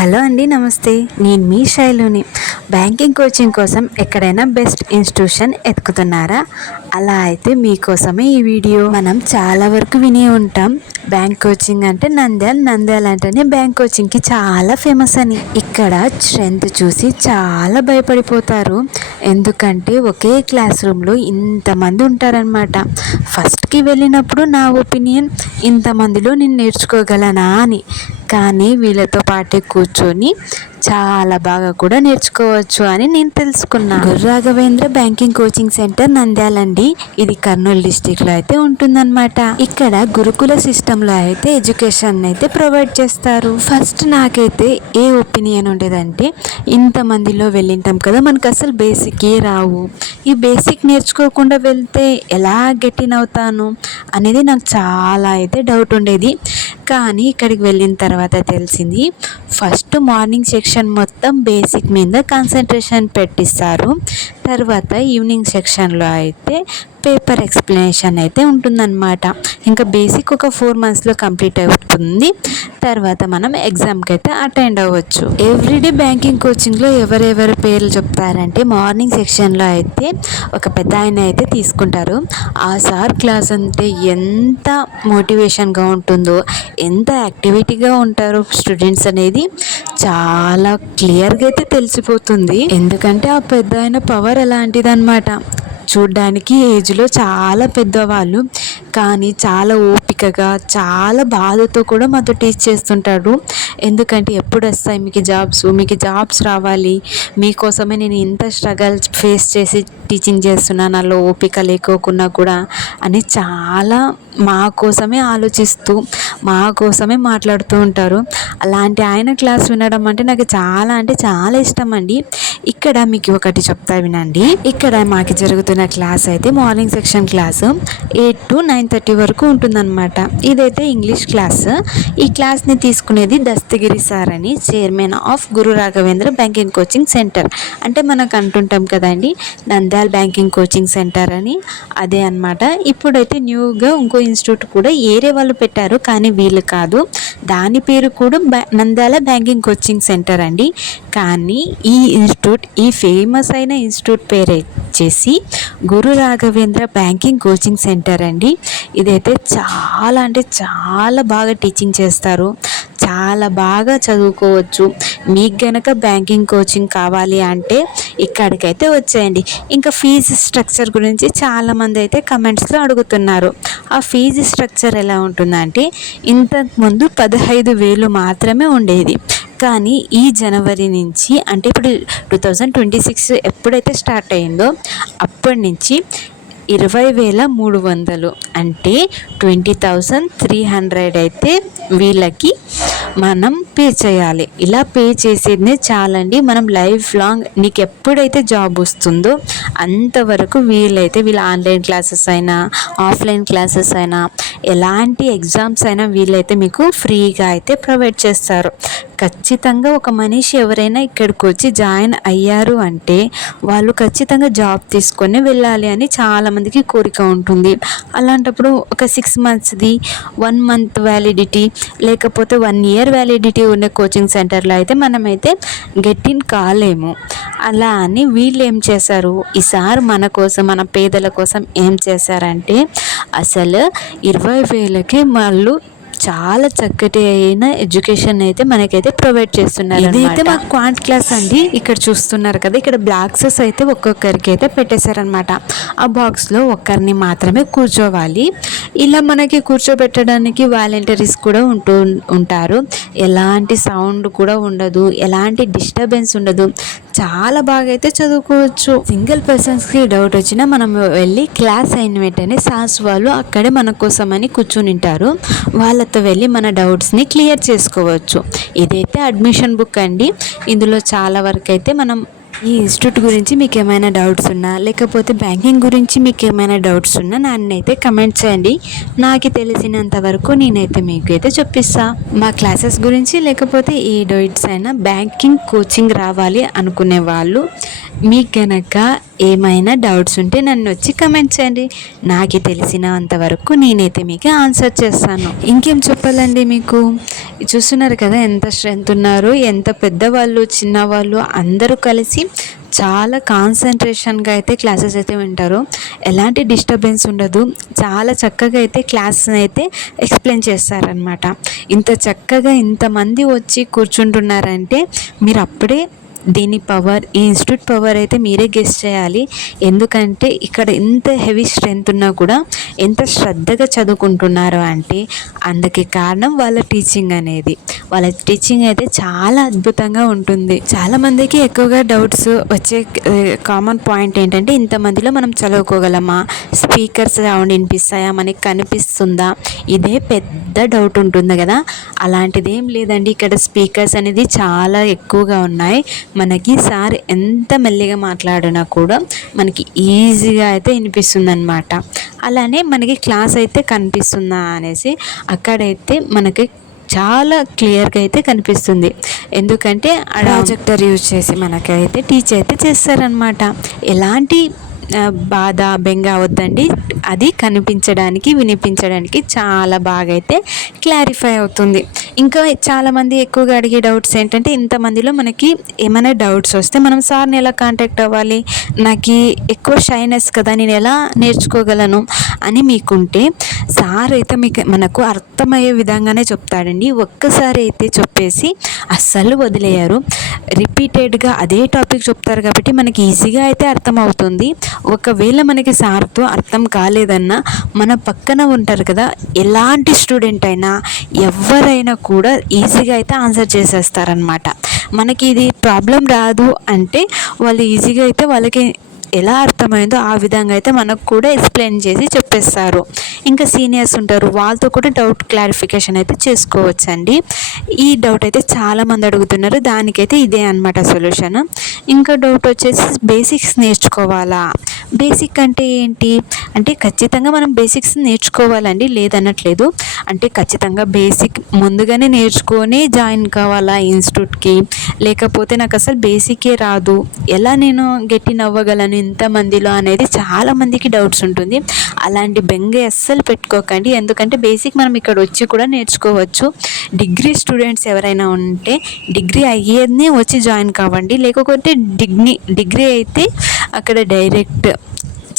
Hello అండి, నమస్తే. నేను మీ శైలుని. బ్యాంకింగ్ కోచింగ్ కోసం ఎక్కడైనా బెస్ట్ ఇన్స్టిట్యూషన్ ఎతుకుతున్నారా? అలా అయితే మీకోసమే ఈ వీడియో. మనం చాలా వరకు విని ఉంటాం, బ్యాంక్ కోచింగ్ అంటే నంద్యాల అంటేనే బ్యాంక్ కోచింగ్కి చాలా ఫేమస్ అని. ఇక్కడ స్ట్రెంత్ చూసి చాలా భయపడిపోతారు. ఎందుకంటే ఒకే క్లాస్ రూమ్లో ఇంతమంది ఉంటారనమాట. ఫస్ట్కి వెళ్ళినప్పుడు నా ఒపీనియన్, ఇంతమందిలో నేను నేర్చుకోగలనా అని. కానీ వీళ్ళతో పాటే కూర్చొని చాలా బాగా కూడా నేర్చుకోవచ్చు అని నేను తెలుసుకున్నాను. గురు రాఘవేంద్ర బ్యాంకింగ్ కోచింగ్ సెంటర్ నంద్యాలండి. ఇది కర్నూలు డిస్టిక్లో అయితే ఉంటుందన్నమాట. ఇక్కడ గురుకుల సిస్టంలో అయితే ఎడ్యుకేషన్ అయితే ప్రొవైడ్ చేస్తారు. ఫస్ట్ నాకైతే ఏ ఒపీనియన్ ఉండేదంటే, ఇంతమందిలో వెళ్ళింటాం కదా, మనకు అసలు బేసిక్ రావు. ఈ బేసిక్ నేర్చుకోకుండా వెళ్తే ఎలా గెట్ ఇన్ అవుతాను అనేది నాకు చాలా అయితే డౌట్ ఉండేది. కానీ ఇక్కడికి వెళ్ళిన తర్వాత తెలిసింది, ఫస్ట్ మార్నింగ్ సెక్షన్ మొత్తం బేసిక్ మీద కాన్సన్ట్రేషన్ పెట్టిస్తారు. తర్వాత ఈవినింగ్ సెక్షన్లో అయితే పేపర్ ఎక్స్ప్లెనేషన్ అయితే ఉంటుందన్నమాట. ఇంకా బేసిక్ ఒక 4 monthsలో కంప్లీట్ అవుతుంది. తర్వాత మనం ఎగ్జామ్కి అయితే అటెండ్ అవ్వచ్చు. ఎవ్రీడే బ్యాంకింగ్ కోచింగ్లో ఎవరెవరి పేర్లు చెప్తారంటే, మార్నింగ్ సెక్షన్లో అయితే ఒక పెద్ద ఆయన అయితే తీసుకుంటారు. ఆ సార్ క్లాస్ అంటే ఎంత మోటివేషన్గా ఉంటుందో, ఎంత యాక్టివిటీగా ఉంటారో స్టూడెంట్స్ అనేది చాలా క్లియర్గా అయితే తెలిసిపోతుంది. ఎందుకంటే ఆ పెద్ద ఆయన పవర్ అలాంటిదన్నమాట. చూడ్డానికి ఏజ్లో చాలా పెద్దవాళ్ళు, కానీ చాలా ఓపికగా, చాలా బాధతో కూడా మాతో టీచ్ చేస్తుంటాడు. ఎందుకంటే ఎప్పుడు వస్తాయి మీకు జాబ్స్ రావాలి, మీకోసమే నేను ఇంత స్ట్రగల్ ఫేస్ చేసి టీచింగ్ చేస్తున్నాను, నాలో ఓపిక లేకోకున్నా కూడా అని చాలా మా కోసమే ఆలోచిస్తూ, మా కోసమే మాట్లాడుతూ ఉంటారు. అలాంటి ఆయన క్లాస్ వినడం అంటే నాకు చాలా ఇష్టం అండి. ఇక్కడ మీకు ఒకటి చెప్తా వినండి. ఇక్కడ మాకు జరుగుతున్న క్లాస్ అయితే మార్నింగ్ సెక్షన్ క్లాసు 8 to 9:30 వరకు ఉంటుందన్నమాట. ఇదైతే ఇంగ్లీష్ క్లాస్. ఈ క్లాస్ని తీసుకునేది దస్తగిరి సార్ అని, chairman of Guru Raghavendra banking coaching centre. అంటే మనకు అంటుంటాం కదండి, నంద్యాల బ్యాంకింగ్ కోచింగ్ సెంటర్ అని, అదే అనమాట. ఇప్పుడైతే న్యూగా ఇంకో ఇన్స్టిట్యూట్ కూడా ఏరే వాళ్ళు పెట్టారు, కానీ వీళ్ళు కాదు. దాని పేరు కూడా నంద్యాల బ్యాంకింగ్ కోచింగ్ సెంటర్ అండి. కానీ ఈ ఇన్స్టిట్యూట్, ఈ ఫేమస్ అయిన ఇన్స్టిట్యూట్ పేరు వచ్చేసి గురు రాఘవేంద్ర బ్యాంకింగ్ కోచింగ్ సెంటర్ అండి. ఇదైతే చాలా బాగా టీచింగ్ చేస్తారు, చాలా బాగా చదువుకోవచ్చు. మీకు గనక బ్యాంకింగ్ కోచింగ్ కావాలి అంటే ఇక్కడికైతే వచ్చేయండి. ఇంకా ఫీజు స్ట్రక్చర్ గురించి చాలామంది అయితే కమెంట్స్లో అడుగుతున్నారు. ఆ ఫీజు స్ట్రక్చర్ ఎలా ఉంటుందంటే, ఇంతకుముందు 15,000 మాత్రమే ఉండేది. కానీ ఈ జనవరి నుంచి, అంటే ఇప్పుడు 2026 ఎప్పుడైతే స్టార్ట్ అయిందో అప్పటి నుంచి 20,300, అంటే 20,300 అయితే వీళ్ళకి మనం పే చేయాలి. ఇలా పే చేసేదే చాలండి. మనం లైఫ్ లాంగ్ నీకు ఎప్పుడైతే జాబ్ వస్తుందో అంతవరకు వీళ్ళ ఆన్లైన్ క్లాసెస్ అయినా, ఆఫ్లైన్ క్లాసెస్ అయినా, ఎలాంటి ఎగ్జామ్స్ అయినా వీళ్ళైతే మీకు ఫ్రీగా అయితే ప్రొవైడ్ చేస్తారు. ఖచ్చితంగా ఒక మనిషి ఎవరైనా ఇక్కడికి వచ్చి జాయిన్ అయ్యారు అంటే వాళ్ళు ఖచ్చితంగా జాబ్ తీసుకొని వెళ్ళాలి అని చాలామందికి కోరిక ఉంటుంది. అలాంటప్పుడు ఒక 6 monthsది, 1 month వ్యాలిడిటీ, లేకపోతే 1 year వ్యాలిడిటీ ఉన్న కోచింగ్ సెంటర్లో అయితే మనమైతే గెట్ ఇన్ కాలేము. అలా అని వీళ్ళు ఏం చేశారు, ఈసారి మన కోసం, మన పేదల కోసం ఏం చేశారంటే, అసలు 20,000కే వాళ్ళు చాలా చక్కటి అయిన ఎడ్యుకేషన్ అయితే మనకైతే ప్రొవైడ్ చేస్తున్నారు. ఇదైతే మాకు క్వాంట్ క్లాస్ అండి. ఇక్కడ చూస్తున్నారు కదా, ఇక్కడ బాక్సెస్ అయితే ఒక్కొక్కరికి అయితే పెట్టేశారనమాట. ఆ బాక్స్లో ఒక్కరిని మాత్రమే కూర్చోవాలి. ఇలా మనకి కూర్చోబెట్టడానికి వాలంటీర్స్ కూడా ఉంటారు. ఎలాంటి సౌండ్ కూడా ఉండదు, ఎలాంటి డిస్టర్బెన్స్ ఉండదు. చాలా బాగా అయితే చదువుకోవచ్చు. సింగిల్ పర్సన్స్కి డౌట్ వచ్చినా మనం వెళ్ళి క్లాస్ అయిన వెంటనే సార్స్ వాళ్ళు అక్కడే మన కోసం అని కూర్చుని ఉంటారు. వాళ్ళతో వెళ్ళి మన డౌట్స్ని క్లియర్ చేసుకోవచ్చు. ఇదైతే అడ్మిషన్ బుక్ అండి. ఇందులో చాలా వరకు అయితే మనం ఈ ఇన్స్టిట్యూట్ గురించి మీకు ఏమైనా డౌట్స్ ఉన్నా, లేకపోతే బ్యాంకింగ్ గురించి మీకు ఏమైనా డౌట్స్ ఉన్నా నన్నైతే కమెంట్ చేయండి. నాకు తెలిసినంత వరకు నేనైతే మీకు అయితే చెప్పిస్తా. మా క్లాసెస్ గురించి, లేకపోతే ఏ డౌట్స్ అయినా, బ్యాంకింగ్ కోచింగ్ రావాలి అనుకునే వాళ్ళు మీకు గనక ఏమైనా డౌట్స్ ఉంటే నన్ను వచ్చి కమెంట్ చేయండి. నాకు తెలిసినంత వరకు నేనైతే మీకు ఆన్సర్ చేస్తాను. ఇంకేం చెప్పాలండి మీకు. చూస్తున్నారు కదా ఎంత స్ట్రెంత్ ఉన్నారు, ఎంత పెద్దవాళ్ళు చిన్నవాళ్ళు అందరూ కలిసి చాలా కాన్సన్ట్రేషన్గా అయితే క్లాసెస్ అయితే వింటారు. ఎలాంటి డిస్టర్బెన్స్ ఉండదు. చాలా చక్కగా అయితే క్లాస్ని అయితే ఎక్స్ప్లెయిన్ చేస్తారనమాట. ఇంత చక్కగా ఇంతమంది వచ్చి కూర్చుంటున్నారంటే మీరు అప్పుడే దీని పవర్, ఈ ఇన్స్టిట్యూట్ పవర్ అయితే మీరే గెస్ చేయాలి. ఎందుకంటే ఇక్కడ ఎంత హెవీ స్ట్రెంత్ ఉన్నా కూడా ఎంత శ్రద్ధగా చదువుకుంటున్నారు అంటే అందుకే కారణం వాళ్ళ టీచింగ్ అనేది. వాళ్ళ టీచింగ్ అయితే చాలా అద్భుతంగా ఉంటుంది. చాలామందికి ఎక్కువగా డౌట్స్ వచ్చే కామన్ పాయింట్ ఏంటంటే ఇంతమందిలో మనం చదువుకోగలమా, స్పీకర్స్ సౌండ్ వినిపిస్తాయా, మనకి కనిపిస్తుందా, ఇదే పెద్ద డౌట్ ఉంటుంది కదా. అలాంటిది ఏం లేదండి. ఇక్కడ స్పీకర్స్ అనేది చాలా ఎక్కువగా ఉన్నాయి. మనకి సార్ ఎంత మెల్లిగా మాట్లాడినా కూడా మనకి ఈజీగా అయితే వినిపిస్తుంది అనమాట. అలానే మనకి క్లాస్ అయితే కనిపిస్తుందా అనేసి అక్కడైతే మనకి చాలా క్లియర్గా అయితే కనిపిస్తుంది. ఎందుకంటే ప్రాజెక్టర్ యూజ్ చేసి మనకైతే టీచ్ అయితే చేస్తారనమాట. ఎలాంటి బాధ బెంగ అవద్దండి. అది కనిపించడానికి వినిపించడానికి చాలా బాగా అయితే క్లారిఫై అవుతుంది. ఇంకా చాలామంది ఎక్కువగా అడిగే డౌట్స్ ఏంటంటే ఇంతమందిలో మనకి ఏమైనా డౌట్స్ వస్తే మనం సార్ని ఎలా కాంటాక్ట్ అవ్వాలి, నాకు ఎక్కువ షైనెస్ కదా నేను ఎలా నేర్చుకోగలను అని మీకుంటే సార్ అయితే మనకు అర్థమయ్యే విధంగానే చెప్తాడండి. ఒక్కసారి అయితే చెప్పేసి అస్సలు వదిలేయారు. రిపీటెడ్గా అదే టాపిక్ చెప్తారు కాబట్టి మనకి ఈజీగా అయితే అర్థమవుతుంది. ఒకవేళ మనకి సార్తో అర్థం కాలేదన్నా మన పక్కన ఉంటారు కదా, ఎలాంటి స్టూడెంట్ అయినా ఎవరైనా కూడా ఈజీగా అయితే ఆన్సర్ చేసేస్తారనమాట. మనకి ఇది ప్రాబ్లం రాదు అంటే వాళ్ళు ఈజీగా అయితే వాళ్ళకి ఎలా అర్థమైందో ఆ విధంగా అయితే మనకు కూడా ఎక్స్ప్లెయిన్ చేసి చెప్పేస్తారు. ఇంకా సీనియర్స్ ఉంటారు, వాళ్ళతో కూడా డౌట్ క్లారిఫికేషన్ అయితే చేసుకోవచ్చండి. ఈ డౌట్ అయితే చాలామంది అడుగుతున్నారు, దానికైతే ఇదే అనమాట సొల్యూషన్. ఇంకా డౌట్ వచ్చేసి బేసిక్స్ నేర్చుకోవాలా. బేసిక్ అంటే ఏంటి అంటే ఖచ్చితంగా మనం బేసిక్స్ నేర్చుకోవాలండి, లేదనట్లేదు. అంటే ఖచ్చితంగా బేసిక్ ముందుగానే నేర్చుకొని జాయిన్ కావాలా ఇన్స్టిట్యూట్కి, లేకపోతే నాకు అసలు బేసికే రాదు, ఎలా నేను గెట్టిన్ అవ్వగలను ఇంతమందిలో అనేది చాలామందికి డౌట్స్ ఉంటుంది. అలాంటి బెంగ అస్సలు పెట్టుకోకండి. ఎందుకంటే బేసిక్ మనం ఇక్కడ వచ్చి కూడా నేర్చుకోవచ్చు. డిగ్రీ స్టూడెంట్స్ ఎవరైనా ఉంటే డిగ్రీ అయ్యేది వచ్చి జాయిన్ కావండి. లేకపోతే డిగ్రీ అయితే అక్కడ డైరెక్ట్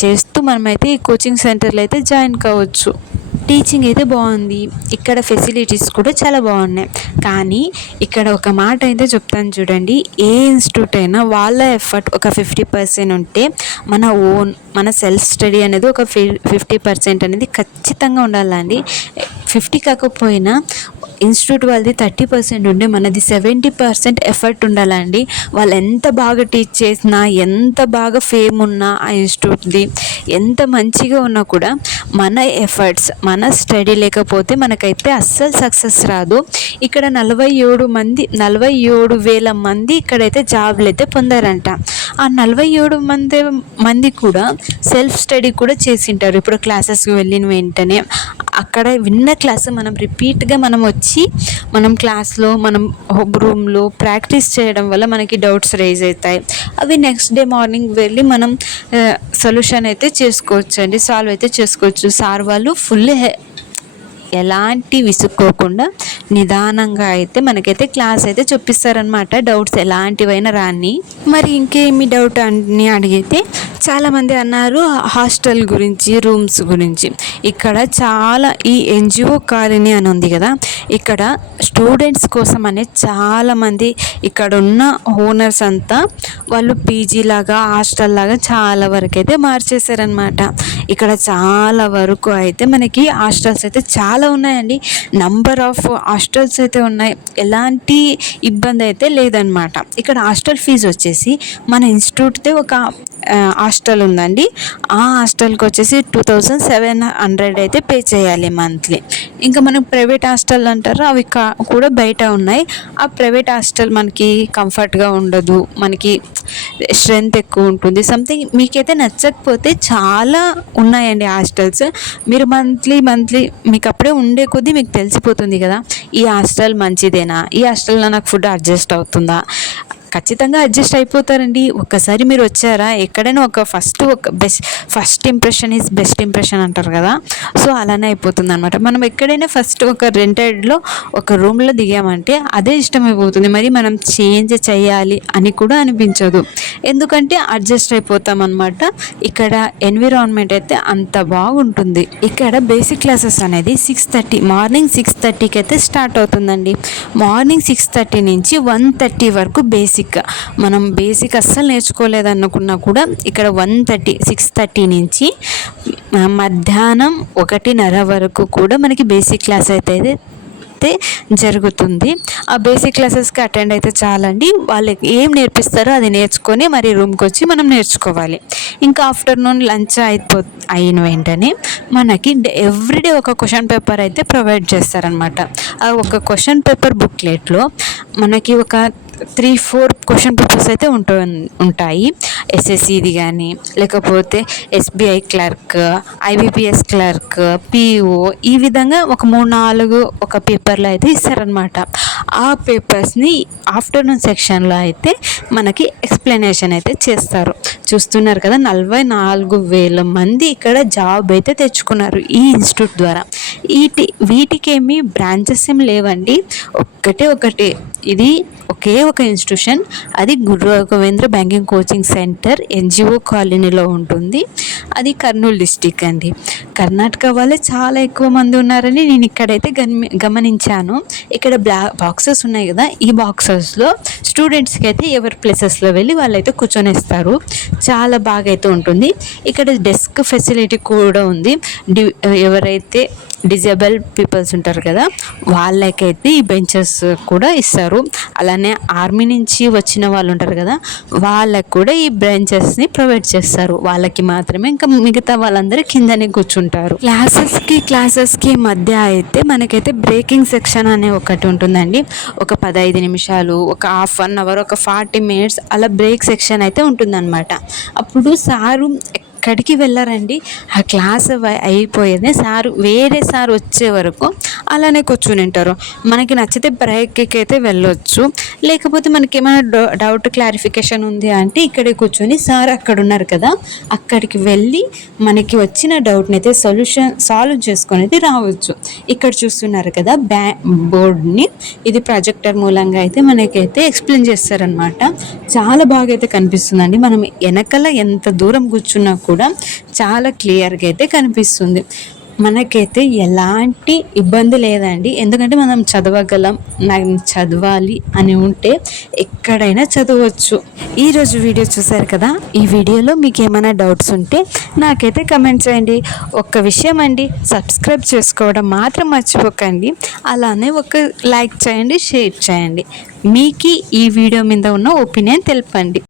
చేస్తూ మనమైతే ఈ కోచింగ్ సెంటర్లో అయితే జాయిన్ కావచ్చు. టీచింగ్ అయితే బాగుంది, ఇక్కడ ఫెసిలిటీస్ కూడా చాలా బాగున్నాయి. కానీ ఇక్కడ ఒక మాట అయితే చెప్తాను చూడండి, ఏ ఇన్స్టిట్యూట్ అయినా వాళ్ళ ఎఫర్ట్ ఒక 50% ఉంటే మన సెల్ఫ్ స్టడీ అనేది ఒక 50% అనేది ఖచ్చితంగా ఉండాలండి. 50 కాకపోయినా ఇన్స్టిట్యూట్ వాళ్ళది 30% ఉండే మనది 70% ఎఫర్ట్ ఉండాలండి. వాళ్ళు ఎంత బాగా టీచ్ చేసినా, ఎంత బాగా ఫేమ్ ఉన్నా ఆ ఇన్స్టిట్యూట్ది ఎంత మంచిగా ఉన్నా కూడా మన ఎఫర్ట్స్, మన స్టడీ లేకపోతే మనకైతే అస్సలు సక్సెస్ రాదు. ఇక్కడ 47,000 మంది ఇక్కడైతే జాబ్లు అయితే పొందారంట. ఆ 47 మంది కూడా సెల్ఫ్ స్టడీ కూడా చేసింటారు. ఇప్పుడు క్లాసెస్కి వెళ్ళిన వెంటనే అక్కడ విన్న క్లాస్ మనం రిపీట్గా మనం వచ్చి మనం క్లాస్లో మనం రూమ్లో ప్రాక్టీస్ చేయడం వల్ల మనకి డౌట్స్ రైజ్ అవుతాయి. అవి నెక్స్ట్ డే మార్నింగ్ వెళ్ళి మనం సొల్యూషన్ అయితే చేసుకోవచ్చు అండి, సాల్వ్ అయితే చేసుకోవచ్చు. సార్ వాళ్ళు ఫుల్ ఎలాంటి విసుక్కోకుండా నిదానంగా అయితే మనకైతే క్లాస్ అయితే చూపిస్తారనమాట. డౌట్స్ ఎలాంటివైనా రాని. మరి ఇంకేమి డౌట్ అని అడిగితే చాలామంది అన్నారు హాస్టల్ గురించి, రూమ్స్ గురించి. ఇక్కడ చాలా ఈ ఎన్జిఓ కాలనీ అని ఉంది కదా, ఇక్కడ స్టూడెంట్స్ కోసం అనేది చాలామంది ఇక్కడ ఉన్న ఓనర్స్ అంతా వాళ్ళు పీజీ లాగా హాస్టల్ లాగా చాలా వరకు అయితే మార్చేశారనమాట. ఇక్కడ చాలా వరకు అయితే మనకి హాస్టల్స్ అయితే చాలా ఉన్నాయండి. నంబర్ ఆఫ్ హాస్టల్స్ అయితే ఉన్నాయి, ఎలాంటి ఇబ్బంది అయితే లేదనమాట. ఇక్కడ హాస్టల్ ఫీజు వచ్చేసి మన ఇన్స్టిట్యూట్దే ఒక హాస్టల్ ఉందండి, ఆ హాస్టల్కి వచ్చేసి 2700 అయితే పే చేయాలి మంత్లీ. ఇంకా మనకు ప్రైవేట్ హాస్టల్ అంటారు, అవి కూడా బయట ఉన్నాయి. ఆ ప్రైవేట్ హాస్టల్ మనకి కంఫర్ట్గా ఉండదు, మనకి స్ట్రెంత్ ఎక్కువ ఉంటుంది. సంథింగ్ మీకైతే నచ్చకపోతే చాలా ఉన్నాయండి హాస్టల్స్. మీరు మంత్లీ మీకు అప్పుడే ఉండే కొద్దీ మీకు తెలిసిపోతుంది కదా, ఈ హాస్టల్ మంచిదేనా, ఈ హాస్టల్లో నాకు ఫుడ్ అడ్జస్ట్ అవుతుందా, ఖచ్చితంగా అడ్జస్ట్ అయిపోతారండి. ఒక్కసారి మీరు వచ్చారా ఎక్కడైనా ఒక first impression is best impression అంటారు కదా, సో అలానే అయిపోతుంది అనమాట. మనం ఎక్కడైనా ఫస్ట్ ఒక రెంటెడ్లో ఒక రూమ్లో దిగామంటే అదే ఇష్టమైపోతుంది, మరి మనం చేంజ్ చేయాలి అని కూడా అనిపించదు, ఎందుకంటే అడ్జస్ట్ అయిపోతాం అనమాట. ఇక్కడ ఎన్విరాన్మెంట్ అయితే అంత బాగుంటుంది. ఇక్కడ బేసిక్ క్లాసెస్ అనేది మార్నింగ్ 6:30కి అయితే స్టార్ట్ అవుతుందండి. మార్నింగ్ 6:30 నుంచి 1:30 వరకు మనం బేసిక్ అస్సలు నేర్చుకోలేదనుకున్నా కూడా ఇక్కడ 6:30 నుంచి మధ్యాహ్నం 1:30 వరకు కూడా మనకి బేసిక్ క్లాస్ అయితే జరుగుతుంది. ఆ బేసిక్ క్లాసెస్కి అటెండ్ అయితే చాలండి, వాళ్ళకి ఏం నేర్పిస్తారో అది నేర్చుకొని మరి రూమ్కి వచ్చి మనం నేర్చుకోవాలి. ఇంకా ఆఫ్టర్నూన్ లంచ్ అయిన వెంటనే మనకి ఎవ్రీడే ఒక క్వశ్చన్ పేపర్ అయితే ప్రొవైడ్ చేస్తారనమాట. ఆ ఒక క్వశ్చన్ పేపర్ బుక్లెట్లో మనకి ఒక 3-4 క్వశ్చన్ పేపర్స్ అయితే ఉంటాయి. ఎస్ఎస్సిది కానీ లేకపోతే SBI clerk, IBPS clerk, PO, ఈ విధంగా ఒక 3-4 ఒక పేపర్లో అయితే ఇస్తారనమాట. ఆ పేపర్స్ని ఆఫ్టర్నూన్ సెక్షన్లో అయితే మనకి ఎక్స్ప్లెనేషన్ అయితే చేస్తారు. చూస్తున్నారు కదా, 44,000 మంది ఇక్కడ జాబ్ అయితే తెచ్చుకున్నారు ఈ ఇన్స్టిట్యూట్ ద్వారా. వీటికేమీ బ్రాంచెస్ ఏం లేవండి, ఒకటే ఇది ఒకే ఒక ఇన్స్టిట్యూషన్, అది Guru Raghavendra banking coaching centre NGO కాలనీలో ఉంటుంది. అది కర్నూలు డిస్టిక్ అండి. కర్ణాటక వాళ్ళే చాలా ఎక్కువ మంది ఉన్నారని నేను ఇక్కడైతే గమనించాను. ఇక్కడ బాక్సెస్ ఉన్నాయి కదా, ఈ బాక్సెస్లో స్టూడెంట్స్కి అయితే ఎవరి ప్లేసెస్లో వెళ్ళి వాళ్ళైతే కూర్చొనేస్తారు. చాలా బాగా అయితే ఉంటుంది. ఇక్కడ డెస్క్ ఫెసిలిటీ కూడా ఉంది. ఎవరైతే డిజేబుల్ పీపుల్స్ ఉంటారు కదా, వాళ్ళకైతే ఈ బెంచెస్ కూడా ఇస్తారు. అలానే ఆర్మీ నుంచి వచ్చిన వాళ్ళు ఉంటారు కదా, వాళ్ళకు కూడా ఈ బెంచెస్ని ప్రొవైడ్ చేస్తారు. వాళ్ళకి మాత్రమే, ఇంకా మిగతా వాళ్ళందరూ కిందనే కూర్చుంటారు. క్లాసెస్కి మధ్య అయితే మనకైతే బ్రేకింగ్ సెక్షన్ అనే ఒకటి ఉంటుందండి. ఒక 15 నిమిషాలు, ఒక హాఫ్ అన్ అవర్, ఒక 40 మినిట్స్ అలా బ్రేక్ సెక్షన్ అయితే ఉంటుందన్నమాట. అప్పుడు సారు ఎక్కడికి వెళ్ళారండి, ఆ క్లాస్ అయిపోయేది వేరే సార్ వచ్చే వరకు అలానే కూర్చుని ఉంటారు. మనకి నచ్చితే బ్రేక్కి అయితే వెళ్ళొచ్చు, లేకపోతే మనకి ఏమైనా డౌట్ క్లారిఫికేషన్ ఉంది అంటే ఇక్కడే కూర్చొని సార్ అక్కడ ఉన్నారు కదా అక్కడికి వెళ్ళి మనకి వచ్చిన డౌట్ని అయితే సాల్వ్ చేసుకొని అయితే రావచ్చు. ఇక్కడ చూస్తున్నారు కదా బోర్డ్ని, ఇది ప్రాజెక్టర్ మూలంగా అయితే మనకైతే ఎక్స్ప్లెయిన్ చేస్తారనమాట. చాలా బాగా అయితే కనిపిస్తుందండి. మనం వెనకల ఎంత దూరం కూర్చున్నా కూడా చాలా క్లియర్గా అయితే కనిపిస్తుంది. మనకైతే ఎలాంటి ఇబ్బంది లేదండి, ఎందుకంటే మనం చదవగలం, నాకు చదవాలి అని ఉంటే ఎక్కడైనా చదవచ్చు. ఈరోజు వీడియో చూసారు కదా, ఈ వీడియోలో మీకు ఏమైనా డౌట్స్ ఉంటే నాకైతే కమెంట్ చేయండి. ఒక్క విషయం అండి, సబ్స్క్రైబ్ చేసుకోవడం మాత్రం మర్చిపోకండి. అలానే ఒక లైక్ చేయండి, షేర్ చేయండి. మీకు ఈ వీడియో మీద ఉన్న ఒపీనియన్ తెలపండి.